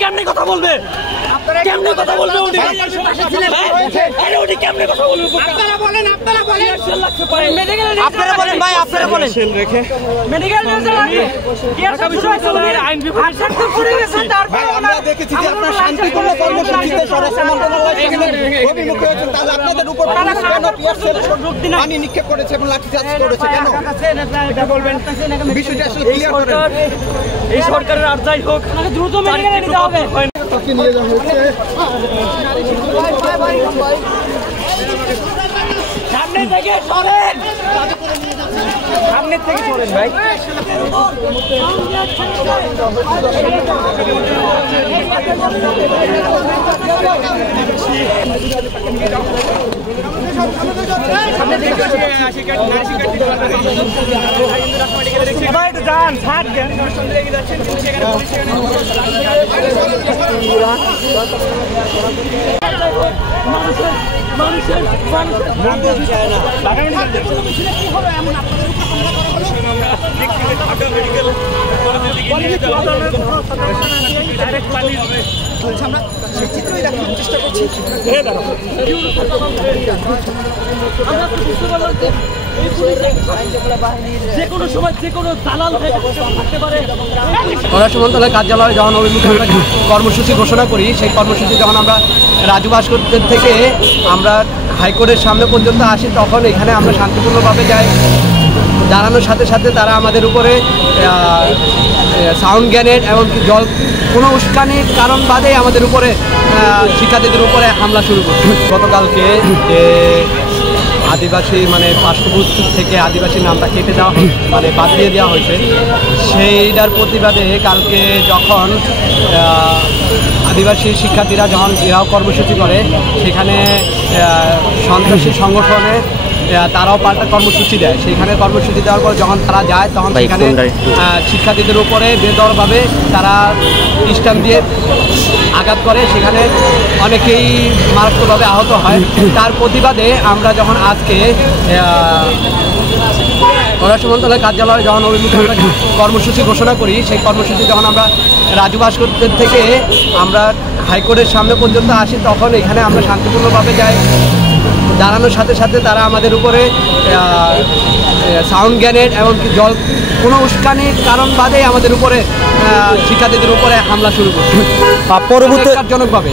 কেমনে কথা বলবে কেমনে কথা বলবে আপনারা বলেন ভাই আপনারা বলেন মেডিকেল আইন বিভাগ আমরা দেখেছি যে আপনারা শান্তিপূর্ণ কর্মসূচিতে স্বরাষ্ট্র মন্ত্রণালয় অভিমুখী হয়েছেন, তাহলে আপনাদের উপর পানি নিক্ষেপ করেছে এবং লাঠিচার্জ করেছে কেন? বলবেন বিষয়টা আসলে ক্লিয়ার করেন। এই সরকারের আর যাই হোক দ্রুত মেডিকেলে নিতে হবে। নিয়ে যাওয়া হচ্ছে সামনে থেকে সরেন, সামনে থেকে সরেন ভাই। আমরা সেই চিত্রই দেখার চেষ্টা করছি। যে কোনো সময় যে কোনো দালাল থাকতে পারে। স্বরাষ্ট্র মন্ত্রণালয়ের কার্যালয়ে যখন অভিমুখে আমরা কর্মসূচি ঘোষণা করি, সেই কর্মসূচি যখন আমরা রাজু ভাস্কর্যের থেকে আমরা হাইকোর্টের সামনে পর্যন্ত আসি, তখন এখানে আমরা শান্তিপূর্ণভাবে যাই। দাঁড়ানোর সাথে সাথে তারা আমাদের উপরে সাউন্ড গ্রেনেড এমনকি জল কোনো উস্কানির কারণ বাদেই আমাদের উপরে শিক্ষার্থীদের উপরে হামলা শুরু করছে। গতকালকে যে আদিবাসী মানে পাঠ্যপুস্তক থেকে আদিবাসী নামটা কেটে দেওয়া মানে বাদ দিয়ে দেওয়া হয়েছে, সেইটার প্রতিবাদে কালকে যখন আদিবাসী শিক্ষার্থীরা যখন ঘেরাও কর্মসূচি করে, সেখানে সন্ত্রাসী সংগঠনে তারাও পাল্টা কর্মসূচি দেয়। সেখানে কর্মসূচি দেওয়ার পর যখন তারা যায়, তখন সেখানে শিক্ষার্থীদের উপরে বেদরভাবে তারা স্ট্যাম্প দিয়ে আঘাত করে, সেখানে অনেকেই মারাত্মকভাবে আহত হয়। তার প্রতিবাদে আমরা যখন আজকে স্বরাষ্ট্র মন্ত্রণালয়ের কার্যালয়ে যখন অভিমুখে আমরা কর্মসূচি ঘোষণা করি, সেই কর্মসূচি যখন আমরা রাজু ভাস্কর্যের থেকে আমরা হাইকোর্টের সামনে পর্যন্ত আসি, তখন এখানে আমরা শান্তিপূর্ণভাবে যাই। দাঁড়ানোর সাথে সাথে তারা আমাদের উপরে সাউন্ড গ্রেনেড এমনকি জল কোনো উস্কানির কারণ বাদেই আমাদের উপরে শিক্ষার্থীদের উপরে হামলা শুরু করছে পরবর্তীজনকভাবে।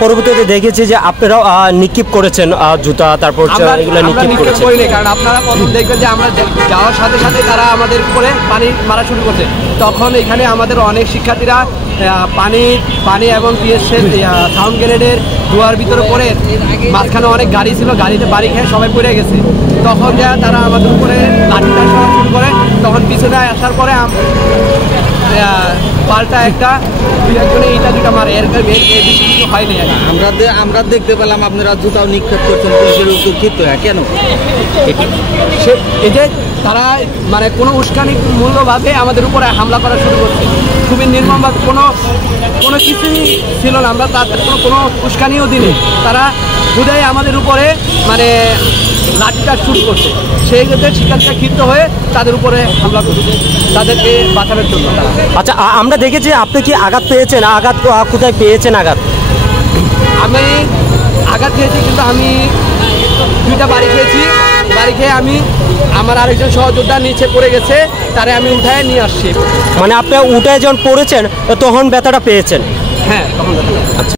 পরবর্তীতে দেখেছি যে আপনারাও নিক্ষেপ করেছেন জুতা, তারপর এগুলো নিক্ষেপ করিনি, কারণ আপনারা প্রথম দেখবেন যে আমরা যাওয়ার সাথে সাথে তারা আমাদের উপরে পানি মারা শুরু করছে। তখন এখানে আমাদের অনেক শিক্ষার্থীরা পানি এবং পিএসের সাউন্ড গ্রেনেডের ধোঁয়ার ভিতরে পড়ে, মাঝখানে অনেক গাড়ি ছিল, গাড়িতে বাড়ি খেয়ে সবাই পড়ে গেছে। তখন যা তারা আমাদের উপরে লাঠিচার্জ করা শুরু করে, তখন পিছনে আসার পরে পাল্টা একটা একজনে এইটা দুটা মারে, এর বেশি কিছু হয়নি। আমরা দেখতে পেলাম আপনারা জুতাও নিক্ষেপ করছেন, পুলিশের উদ্যোগ ক্ষিপ্ত কেন? এই যে তারা মানে কোনো উস্কানিমূলকভাবে আমাদের উপরে হামলা করা শুরু করছে, খুবই নির্মমভাবে, কোনো কিছুই ছিল না। আমরা তাদের কোনো উস্কানিও দিইনি, তারা হুদাই আমাদের উপরে মানে লাঠিচার্জ শুরু করছে। সেই ক্ষেত্রে শিক্ষার্থীরা ক্ষিপ্ত হয়ে তাদের উপরে হামলা করছে তাদেরকে বাঁচানোর জন্য। আচ্ছা, আমরা দেখেছি আপনি কি আঘাত পেয়েছেন? আঘাত কোথায় পেয়েছেন? আমি আঘাত খেয়েছি, কিন্তু আমি দুইটা বাড়ি খেয়েছি। বাড়ি খেয়ে আমার আরেকজন সহযোদ্ধা নিচে পড়ে গেছে, তারে আমি উঠায় নিয়ে আসছি। মানে আপনি উঠায় যখন পড়েছেন তখন ব্যথাটা পেয়েছেন? হ্যাঁ, তখন ব্যথাটা।